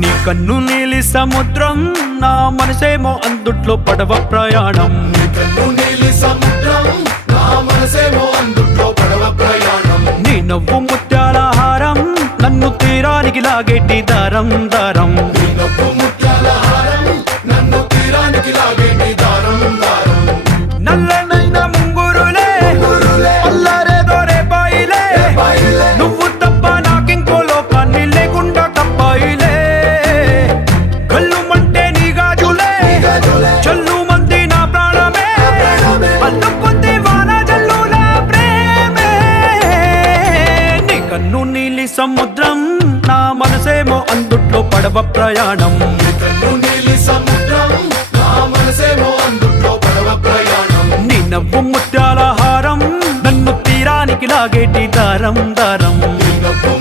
నీ కన్ను నీలి సముద్రం, నా మనసేమో అందుట్లో పడవ ప్రయాణం. నీ కన్ను నీలి సముద్రం, నా మనసేమో అందుట్లో పడవ ప్రయాణం. నీ నవ్వు ముత్యాల హారం, నన్ను తీరానికి లాగేటి దారం దారం. నీ నవ్వు ముత్యాల హారం, నన్ను తీరానికి లాగేటి దారం దారం. నల్లనైన ముంగురులే అల్లారేదో రేపాయిలే, నువ్వు తప్ప నాకింకో లోకాన్ని లేకుండా కప్పాయిలే. కళ్ళుమంటే నీ గాజులే, చల్లు మంది నా ప్రాణమే, అల్లుకుంది వాన జల్లుల ప్రేమే. నీ కన్ను నీలి సముద్రం, నా మనసేమో అందుట్లో పడవ ప్రయాణం. నీ కన్ను నీలి సముద్రం, నా మనసేమో అందుట్లో పడవ ప్రయాణం. నీ నవ్వు ముత్యాల హారం, నన్ను తీరానికి లాగేటి దారం దారం. నీ నవ్వు